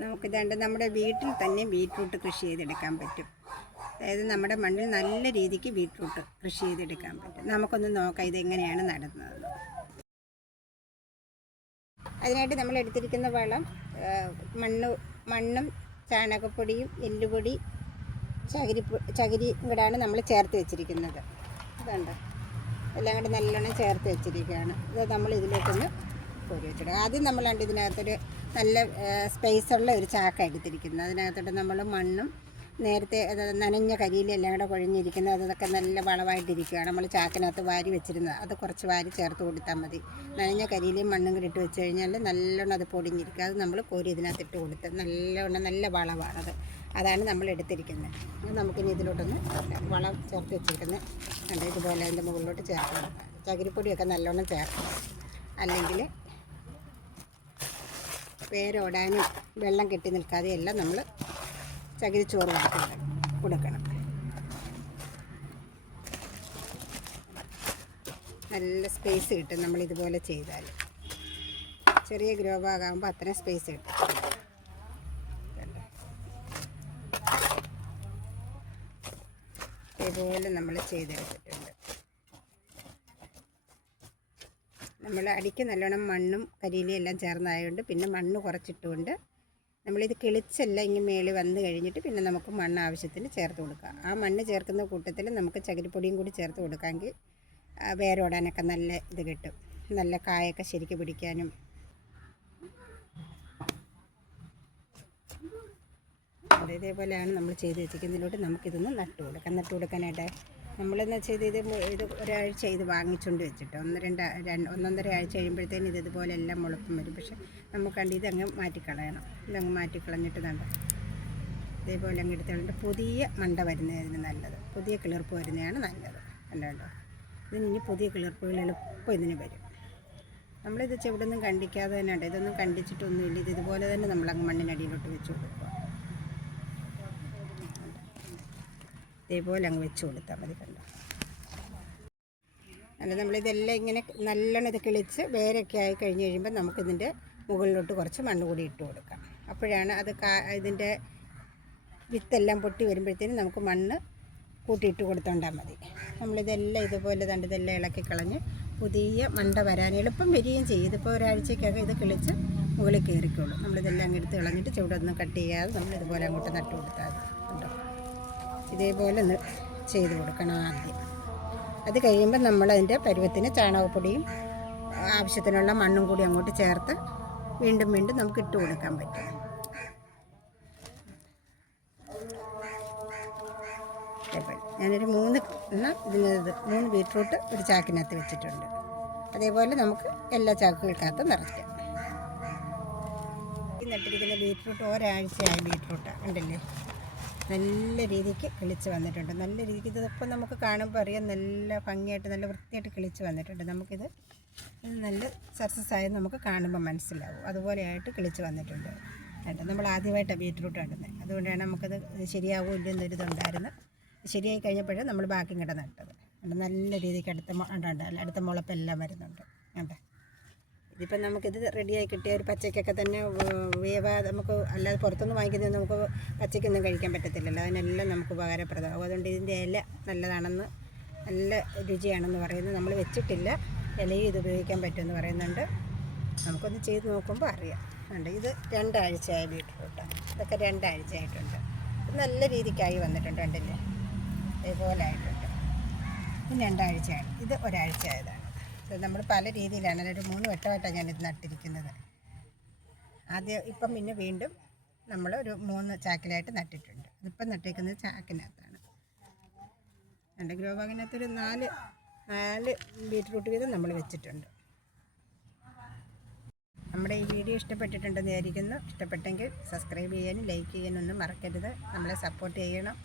നമുക്കിതാണ്ട് നമ്മുടെ വീട്ടിൽ തന്നെ ബീറ്റ്റൂട്ട് കൃഷി ചെയ്തെടുക്കാൻ പറ്റും. അതായത് നമ്മുടെ മണ്ണിൽ നല്ല രീതിക്ക് ബീറ്റ്റൂട്ട് കൃഷി ചെയ്തെടുക്കാൻ പറ്റും. നമുക്കൊന്ന് നോക്കാം ഇതെങ്ങനെയാണ് നടുന്നത്. അതിനായിട്ട് നമ്മൾ എടുത്തിരിക്കുന്ന വളം മണ്ണും ചാണകപ്പൊടിയും എല്ലുപൊടി ചകിരി കൂടാണ് നമ്മൾ ചേർത്ത് വെച്ചിരിക്കുന്നത്. ഇതുണ്ട്, എല്ലാം കൂടി നല്ലോണം ചേർത്ത് വെച്ചിരിക്കുകയാണ്. ഇത് നമ്മൾ ഇതിലേക്കൊന്ന് കോരി വെച്ചിടുക. ആദ്യം നമ്മളാണ്ട് ഇതിനകത്തൊരു നല്ല സ്പേസുള്ള ഒരു ചാക്ക എടുത്തിരിക്കുന്നത്. അതിനകത്തോട്ട് നമ്മൾ മണ്ണും നേരത്തെ നനഞ്ഞ കരിയിലെല്ലാം കൂടെ കുഴഞ്ഞിരിക്കുന്നത് അതൊക്കെ നല്ല വളമായിട്ടിരിക്കുകയാണ്. നമ്മൾ ചാക്കിനകത്ത് വാരി വെച്ചിരുന്നത് അത് കുറച്ച് വാരി ചേർത്ത് കൊടുത്താൽ മതി. നനഞ്ഞ കരിയിലും മണ്ണും കൂടി ഇട്ട് വെച്ച് കഴിഞ്ഞാൽ നല്ലോണം അത് പൊടിഞ്ഞിരിക്കുക. അത് നമ്മൾ കോരി ഇതിനകത്ത് ഇട്ട് കൊടുത്ത് നല്ലോണം നല്ല വളമാണത്. അതാണ് നമ്മൾ എടുത്തിരിക്കുന്നത്. അത് നമുക്കിനി ഇതിലോട്ടൊന്ന് വളം ചേർത്ത് വെച്ചിരിക്കുന്നത് കണ്ട് ഇതുപോലെ അതിൻ്റെ മുകളിലോട്ട് ചേർത്ത് കൊടുക്കാം. ചകിരിപ്പൊടിയൊക്കെ നല്ലോണം ചേർക്കണം, അല്ലെങ്കിൽ വേരോടാനും വെള്ളം കെട്ടി നിൽക്കാതെയെല്ലാം നമ്മൾ ചകിരിച്ചോറ് കൊടുക്കണം. നല്ല സ്പേസ് കിട്ടും നമ്മളിതുപോലെ ചെയ്താൽ. ചെറിയ ഗ്രോ ബാഗാകുമ്പോൾ അത്രയും സ്പേസ് കിട്ടും. ഇതുപോലെ നമ്മൾ ചെയ്തെടുത്തിട്ടുണ്ട്. നമ്മൾ അടിക്ക് നല്ലോണം മണ്ണും കരിയിലും എല്ലാം ചേർന്നായതുകൊണ്ട് പിന്നെ മണ്ണ് കുറച്ചിട്ടുകൊണ്ട് നമ്മളിത് കിളിച്ചല്ല ഇങ്ങനെ മേളിൽ വന്ന് കഴിഞ്ഞിട്ട് പിന്നെ നമുക്ക് മണ്ണ് ആവശ്യത്തിന് ചേർത്ത് കൊടുക്കാം. ആ മണ്ണ് ചേർക്കുന്ന കൂട്ടത്തിൽ നമുക്ക് ചകിരിപ്പൊടിയും കൂടി ചേർത്ത് കൊടുക്കാമെങ്കിൽ വേരോടാനൊക്കെ നല്ല ഇത് കിട്ടും. നല്ല കായൊക്കെ ശരിക്ക് പിടിക്കാനും. ഇതേപോലെയാണ് നമ്മൾ ചെയ്ത് വെച്ചിരിക്കുന്നതിലോട്ട് നമുക്കിതൊന്ന് നട്ടു കൊടുക്കാനായിട്ട് നമ്മളെന്ന് വെച്ചാൽ ഇത് ഒരാഴ്ച ഇത് വാങ്ങിച്ചുകൊണ്ട് വെച്ചിട്ട് ഒന്നൊന്നര ആഴ്ച കഴിയുമ്പോഴത്തേന് ഇതുപോലെ എല്ലാം മുളപ്പും വരും. പക്ഷെ നമുക്കണ്ട് ഇതങ്ങ് മാറ്റിക്കളയണം. ഇതങ്ങ് മാറ്റിക്കളഞ്ഞിട്ട് കണ്ട ഇതേപോലെ അങ്ങ് എടുത്തുകൊണ്ട് പുതിയ മണ്ട വരുന്നതിന് നല്ലത്, പുതിയ കിളിർപ്പ് വരുന്നതാണ് നല്ലത്. കണ്ടോ, ഇതിനി പുതിയ കിളിർപ്പുകൾ എളുപ്പം ഇതിന് വരും. നമ്മളിത് ചെവിടൊന്നും കണ്ടിക്കാതെ തന്നെ ഉണ്ട്. ഇതൊന്നും കണ്ടിച്ചിട്ടൊന്നുമില്ല. ഇതുപോലെ തന്നെ നമ്മളങ്ങ് മണ്ണിനടിയിലോട്ട് വെച്ച് കൊടുക്കുക. ഇതേപോലെ അങ്ങ് വെച്ച് കൊടുത്താൽ മതി. കണ്ടോ, അല്ല നമ്മളിതെല്ലാം ഇങ്ങനെ നല്ലോണം ഇത് കിളിച്ച് വേരൊക്കെ ആയി കഴിഞ്ഞ് കഴിയുമ്പോൾ നമുക്കിതിൻ്റെ മുകളിലോട്ട് കുറച്ച് മണ്ണ് കൂടി ഇട്ട് കൊടുക്കാം. അപ്പോഴാണ് അത് ഇതിൻ്റെ വിത്തെല്ലാം പൊട്ടി വരുമ്പോഴത്തേനും നമുക്ക് മണ്ണ് കൂട്ടിയിട്ട് കൊടുത്തോണ്ടാൽ മതി. നമ്മളിതെല്ലാം ഇതുപോലെ ഇതെല്ലാം ഇളക്കി കളഞ്ഞ് പുതിയ മണ്ട വരാൻ എളുപ്പം വരികയും ചെയ്യും. ഇതിപ്പോൾ ഒരാഴ്ചയ്ക്കൊക്കെ ഇത് കിളിച്ച് മുകളിൽ കയറിക്കോളും. നമ്മളിതെല്ലാം അങ്ങ് എടുത്ത് കളഞ്ഞിട്ട് ചുവടൊന്നും കട്ട് ചെയ്യാതെ നമ്മളിതുപോലെ അങ്ങോട്ട് നട്ട് കൊടുത്താൽ മതി. ഇതേപോലെ ഒന്ന് ചെയ്ത് കൊടുക്കണം ആദ്യം. അത് കഴിയുമ്പോൾ നമ്മളതിൻ്റെ പരുവത്തിന് ചാണകപ്പൊടിയും ആവശ്യത്തിനുള്ള മണ്ണും കൂടി അങ്ങോട്ട് ചേർത്ത് വീണ്ടും നമുക്ക് ഇട്ട് കൊടുക്കാൻ പറ്റും. ഞാനൊരു 3 ബീറ്റ്റൂട്ട് ഒരു ചാക്കിനകത്ത് വെച്ചിട്ടുണ്ട്. അതേപോലെ നമുക്ക് എല്ലാ ചാക്കുകൾക്കകത്ത് നിറയ്ക്കാം. ഈ നട്ടിരിക്കുന്ന ബീറ്റ്റൂട്ട് ഒരാഴ്ചയായ ബീറ്റ്റൂട്ടാണ്. ഉണ്ടല്ലേ, നല്ല രീതിക്ക് കിളിച്ച് വന്നിട്ടുണ്ട്. നല്ല രീതിക്ക് ഇതിപ്പോൾ നമുക്ക് കാണുമ്പോൾ അറിയാം നല്ല ഭംഗിയായിട്ട് നല്ല വൃത്തിയായിട്ട് കിളിച്ച് വന്നിട്ടുണ്ട്. നമുക്കിത് നല്ല സക്സസ് ആയത് നമുക്ക് കാണുമ്പോൾ മനസ്സിലാവും. അതുപോലെയായിട്ട് കിളിച്ച് വന്നിട്ടുണ്ട്. നമ്മൾ ആദ്യമായിട്ടാണ് ബീറ്റ്റൂട്ട് നടുന്നത്. അതുകൊണ്ടാണ് നമുക്കത് ശരിയാവും ഇല്ലെന്നൊരിതുണ്ടായിരുന്നു. ശരിയായി കഴിഞ്ഞപ്പോഴേ നമ്മൾ ബാക്കി ഇങ്ങോട്ട് നട്ടത്. നല്ല രീതിക്ക് അടുത്ത മുളപ്പെല്ലാം വരുന്നുണ്ട്. കണ്ടേ, ഇതിപ്പം നമുക്കിത് റെഡിയായി കിട്ടിയ ഒരു പച്ചക്കൊക്കെ തന്നെ നമുക്ക് അല്ലാതെ പുറത്തുനിന്ന് വാങ്ങിക്കുന്നത് നമുക്ക് പച്ചക്കൊന്നും കഴിക്കാൻ പറ്റത്തില്ലല്ലോ. അതിനെല്ലാം നമുക്ക് ഉപകാരപ്രദമാകും. അതുകൊണ്ട് ഇതിൻ്റെ ഇല നല്ലതാണെന്ന്, നല്ല രുചിയാണെന്ന് പറയുന്നത്. നമ്മൾ വെച്ചിട്ടില്ല, ഇലയും ഇത് ഉപയോഗിക്കാൻ പറ്റുമെന്ന് പറയുന്നുണ്ട്. നമുക്കൊന്ന് ചെയ്ത് നോക്കുമ്പോൾ അറിയാം. ഉണ്ട്, ഇത് 2 ആഴ്ചയായ ബീറ്റ്റൂട്ടാണ്. ഇതൊക്കെ 2 ആഴ്ചയായിട്ടുണ്ട്. നല്ല രീതിക്കായി വന്നിട്ടുണ്ട്. കണ്ടില്ലേ, ഇതേപോലെ ആയിട്ടുണ്ട്. ഇത് 2 ആഴ്ചയാണ്. ഇത് ഒരാഴ്ചയായതാണ്. നമ്മൾ പല രീതിയിലാണ്, ഒരു 3 വട്ടമായിട്ടാണ് ഞാനിത് നട്ടിരിക്കുന്നത്. ഇപ്പം പിന്നെ വീണ്ടും നമ്മൾ ഒരു 3 ചാക്കിലായിട്ട് നട്ടിട്ടുണ്ട്. ഇതിപ്പം നട്ടിരിക്കുന്നത് ചാക്കിനകത്താണ്. രണ്ട് ഗ്രോ ബാഗിനകത്തൊരു 4 ബീറ്റ്റൂട്ട് വീതം നമ്മൾ വെച്ചിട്ടുണ്ട്. നമ്മുടെ ഈ വീഡിയോ ഇഷ്ടപ്പെട്ടിട്ടുണ്ടെന്ന് വിചാരിക്കുന്നു. ഇഷ്ടപ്പെട്ടെങ്കിൽ സബ്സ്ക്രൈബ് ചെയ്യാനും ലൈക്ക് ചെയ്യാനും ഒന്നും മറക്കരുത്. നമ്മളെ സപ്പോർട്ട് ചെയ്യണം.